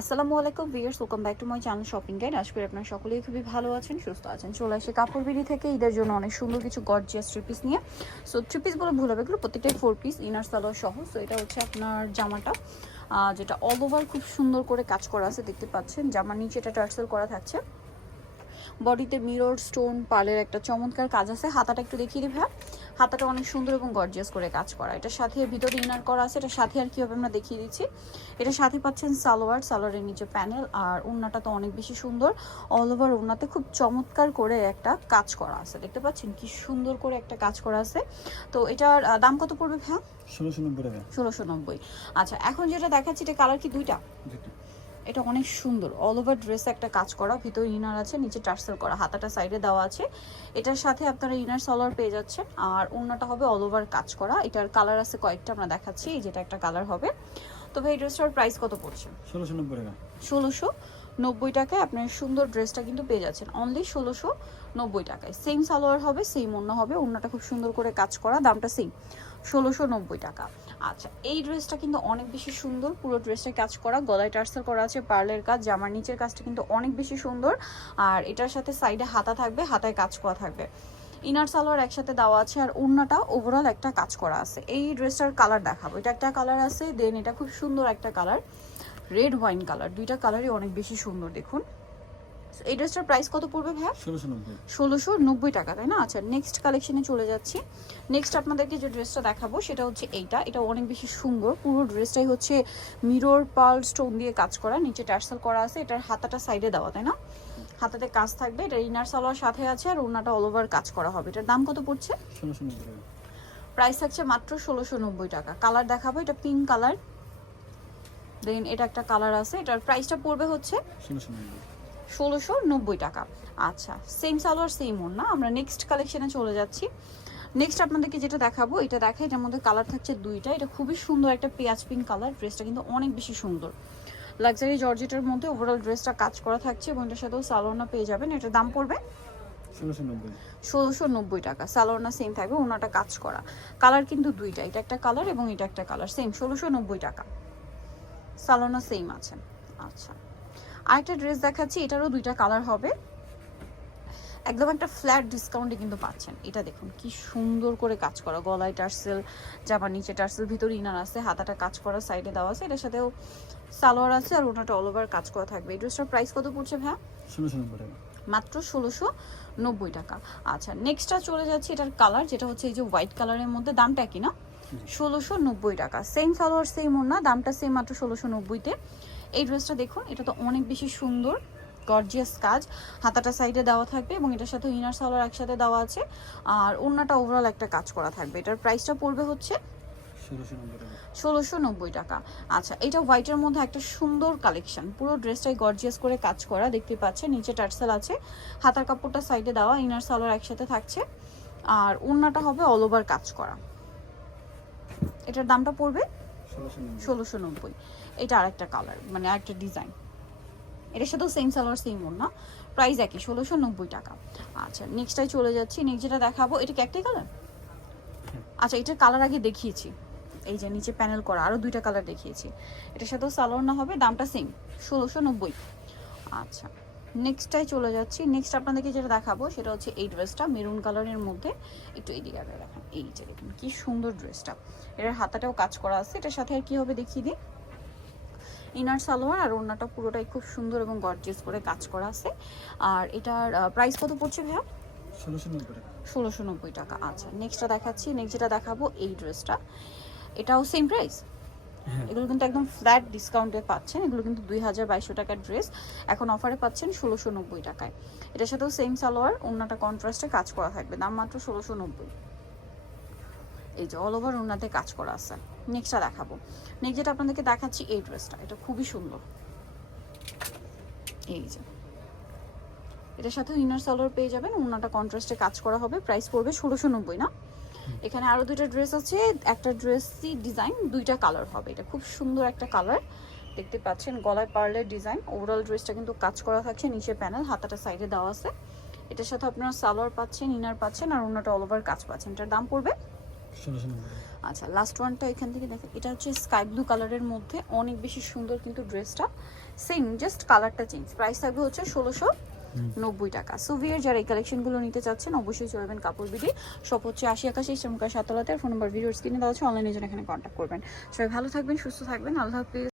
আসসালামু আলাইকুম viewers, welcome back to my channel shopping guide. আশা করি আপনারা সকলেই খুবই ভালো আছেন, সুস্থ আছেন। চলে আসে কাপড় বিড়ি থেকে ঈদের জন্য অনেক সুন্দর কিছু গর্জিয়াস থ্রি পিস নিয়ে। সো থ্রি পিস বলে ভুল হবে, এগুলো প্রত্যেকটাই 4 পিস ইনার সালোয়ার সহ। সো এটা হচ্ছে আপনার জামাটা, যেটা অল ওভার খুব সুন্দর করে কাজ করা আছে, দেখতে পাচ্ছেন। জামার নিচে এটা টার্সেল করা থাকছে, বডিতে মিরর স্টোন পার্লের একটা চমৎকার কাজ আছে। হাতাটা একটু দেখিয়ে দিই ভাই। হাতাটা অনেক সুন্দর এবং গর্জিয়াস করে কাজ করা। এটার সাথে ভিতরে ইনার করা আছে, এটার সাথে আর কি হবে আমরা দেখিয়ে দিচ্ছি। এটার সাথে পাচ্ছেন সালোয়ারের নিচে প্যানেল, আর ওড়নাটা তো অনেক বেশি সুন্দর। অল ওভার ওড়নাতে খুব চমৎকার করে একটা কাজ করা আছে, দেখতে পাচ্ছেন কি সুন্দর করে একটা কাজ করা আছে। তো এটার দাম কত পড়বে ভাই? 1690 টাকা। 1690। আচ্ছা, এখন যেটা দেখাচ্ছি এটা কালার কি দুইটা? এটা অনেক সুন্দর অল ওভার ড্রেসে একটা কাজ করা, ভিতরে ইনার আছে, নিচে টার্সেল করা, হাতাটা সাইডে দেওয়া আছে। এটার সাথে আপনারা ইনার সালোয়ার পেয়ে যাচ্ছেন, আর ওড়নাটা হবে অল ওভার কাজ করা। এটার কালার আছে কয়েকটা, আমরা দেখাচ্ছি। এই যেটা একটা কালার হবে। তবে এই ড্রেসটার প্রাইস কত পড়ছে? 1690 টাকা। 1690 টাকায় আপনার সুন্দর ড্রেসটা কিন্তু পেয়ে যাচ্ছেন, অনলি 1690 টাকায়। সেম সালোয়ার হবে, সেম ওড়না হবে, ওড়নাটা খুব সুন্দর করে কাজ করা, দামটা সেম 1690 টাকা। আচ্ছা, এই ড্রেসটা কিন্তু অনেক বেশি সুন্দর, পুরো ড্রেসটা কাজ করা, গলায় টার্সেল করা আছে, পার্লের কাজ। জামার নিচের কাজটা কিন্তু অনেক বেশি সুন্দর, আর এটার সাথে সাইডে হাতা থাকবে, হাতায় কাজ করা থাকবে। ইনার সালোয়ার একসাথে দেওয়া আছে, আর ওড়নাটা ওভারঅল একটা কাজ করা আছে। এই ড্রেসটার কালার দেখাবো, এটা একটা কালার আছে, দেন এটা খুব সুন্দর একটা কালার, রেড ওয়াইন কালার। দুইটা কালারই অনেক বেশি সুন্দর, দেখুন। এই ড্রেসটার প্রাইস কত পড়বে ভাই? 1690 টাকা, তাই না? আচ্ছা, নেক্সট কালেকশনে চলে যাচ্ছি। নেক্সট আপনাদেরকে যে ড্রেসটা দেখাবো সেটা হচ্ছে এটা অনেক বেশি সুন্দর। পুরো ড্রেসটাই হচ্ছে মিরর পার্ল স্টোন দিয়ে কাজ করা, নিচে টার্সেল করা আছে। এটার হাতাটা সাইডে দেওয়া, তাই না? হাতাতে কাজ থাকবে, এটা ইনার সালোয়ার সাথে আছে, আর ওড়নাটা অল ওভার কাজ করা হবে। এটার দাম কত পড়ছে? 1690 টাকা। প্রাইস থাকছে মাত্র 1690 টাকা। কালার দেখাবো, এটা পিঙ্ক কালার, দেন এটা একটা কালার আছে। এটার প্রাইসটা পড়বে হচ্ছে 1690 টাকা। আচ্ছা, সেম সালোয়ার সেম ওড়না। আমরা নেক্সট কালেকশনে চলে যাচ্ছি। নেক্সট আপনাদেরকে যেটা দেখাবো, এটা দেখাই, এটার মধ্যে কালার থাকছে দুইটা। এটা খুবই সুন্দর একটা পেঁয়াজ পিঙ্ক কালার, ড্রেসটা কিন্তু অনেক বেশি সুন্দর। লাক্সারি জর্জেটের মধ্যে ওভারঅল ড্রেসটা কাজ করা থাকছে, এবং এটার সাথেও সালোয়ারনা পেয়ে যাবেন। এটার দাম পড়বে 1690 টাকা। সালোয়ারনা সেম থাকবে, ওনাটা কাজ করা। কালার কিন্তু দুইটা, এটা একটা কালার এবং এটা একটা কালার, সেম 1690 টাকা। সালোয়ারনা সেম আছে। আচ্ছা, আরেকটা ড্রেস দেখাচ্ছি, এটারও দুইটা কালার হবে। একদম একটা ফ্ল্যাট ডিসকাউন্টে কিন্তু পাচ্ছেন। এটা দেখুন কি সুন্দর করে কাজ করা, গলায় টার্সেল, জামার নিচে টার্সেল, ভিতরে ইনার আছে, হাতাটা কাজ করা, সাইডে দেওয়া আছে। এটার সাথেও সালোয়ার আছে, আর ওনাটা অল ওভার কাজ করা থাকবে। এই ড্রেসটার প্রাইস কত পড়ছে ভাইয়া? 1690 টাকা। মাত্র 1690 টাকা। আচ্ছা, নেক্সটটা চলে যাচ্ছে, এটার কালার যেটা হচ্ছে এই যে হোয়াইট কালারের মধ্যে, দামটা কি না? 1690 টাকা। সেম সালোয়ার সেম ওড়না, দামটা সেম, মাত্র 1690-তে। এই ড্রেসটা দেখুন, এটা তো অনেক বেশি সুন্দর, গর্জিয়াস কাজ। হাতাটা সাইডে দেওয়া থাকবে, এবং এটার সাথে ইনার সালোয়ার একসাথে দেওয়া আছে, আর ওড়নাটা ওভারঅল একটা কাজ করা থাকবে। এটার প্রাইসটা পড়বে হচ্ছে 1690 টাকা। আচ্ছা, এটা হোয়াইটের মধ্যে একটা সুন্দর কালেকশন, পুরো ড্রেসটাই গর্জিয়াস করে কাজ করা, দেখতে পাচ্ছেন। নিচে টার্সেল আছে, হাতার কাপড়টা সাইডে দেওয়া, ইনার সালোয়ার একসাথে থাকছে, আর ওড়নাটা হবে অল ওভার কাজ করা। এটার দামটা পড়বে 1690। এটা আরেকটা কালার, মানে আরেকটা ডিজাইন। এটার সাথেও সেম সালোয়ার সেম ওড়না, প্রাইস একই, 1690 টাকা। আচ্ছা, নেক্সটটাই চলে যাচ্ছি। নেক্সট যেটা দেখাবো, এটা কি একটাই কালার? আচ্ছা, এটার কালার আগে দেখিয়েছি, এই যে নিচে প্যানেল করা, আরও দুইটা কালার দেখিয়েছি। এটার সাথেও সালোয়ার না হবে, দামটা সেম 1690। আচ্ছা, নেক্সটটাই চলে যাচ্ছি। নেক্সট আপনাদেরকে যেটা দেখাবো সেটা হচ্ছে এই ড্রেসটা, মেরুন কালারের মধ্যে। একটু এদিকে আগে রাখেন, এই যে দেখুন কি সুন্দর ড্রেসটা। এটার হাতাটাও কাজ করা আছে, এটার সাথে আর কি হবে দেখিয়ে দিই। ইনার সালোয়ার আর ওড়নাটা পুরোটাই খুব সুন্দর এবং গর্জিয়াস করে কাজ করা আছে। আর এটার প্রাইস কত পড়ছে ভাইয়া? 1690 টাকা। 1690 টাকা। আচ্ছা, নেক্সটটা দেখাচ্ছি। নেক্সট যেটা দেখাবো এই ড্রেসটা, এটাও সেম প্রাইস। এগুলো কিন্তু একদম ফ্ল্যাট ডিসকাউন্টে পাচ্ছেন, এগুলো কিন্তু 2200 টাকার ড্রেস, এখন অফারে পাচ্ছেন 1690 টাকায়। এটার সাথেও সেম সালোয়ার, ওড়নাটা কন্ট্রাস্টে কাজ করা থাকবে, দাম মাত্র 1690। এই যে অল ওভার ওড়নাতে কাজ করা আছে। নেক্সটটা দেখাবো। নেক্সট যেটা আপনাদেরকে দেখাচ্ছি এই ড্রেসটা, এটা খুবই সুন্দর। এই যে এটার সাথে ইনার সালোয়ার পেয়ে যাবেন, ওড়নাটা কন্ট্রাস্টে কাজ করা হবে, প্রাইস পড়বে 1690 না? এখানে আরো দুইটা ড্রেস আছে, একটা ড্রেসই ডিজাইন, দুইটা কালার হবে। এটা খুব সুন্দর একটা কালার, দেখতে পাচ্ছেন, গলায় পার্লের ডিজাইন। ওভারঅল ড্রেসটা কিন্তু কাজ করা থাকছে, নিচে প্যানেল, হাতাটা সাইডে দেওয়া আছে। এটার সাথে আপনারা সালোয়ার পাচ্ছেন, ইনার পাচ্ছেন, আর ওড়নাটা অল ওভার কাজ পাচ্ছেন। এটার দাম পড়বে আচ্ছা লাস্ট ওয়ানটা এখান থেকে দেখেন, এটা হচ্ছে স্কাই ব্লু কালারের মধ্যে, অনেক বেশি সুন্দর কিন্তু ড্রেসটা, সেম জাস্ট কালারটা চেঞ্জ। প্রাইস থাকবে হচ্ছে 1690 টাকা। সো ভিয়ার যারা এই কালেকশনগুলো নিতে চাচ্ছেন অবশ্যই চলবেন কাপড় বিডি, সব হচ্ছে 8081 ইস্টার্ন কার 7 তলাতে, আর ফোন নাম্বার ভিডিওর স্ক্রিনে দেওয়া আছে, অনলাইনে জন্য এখানে কন্ট্যাক্ট করবেন। সবাই ভালো থাকবেন, সুস্থ থাকবেন, আল্লাহ হাফেজ।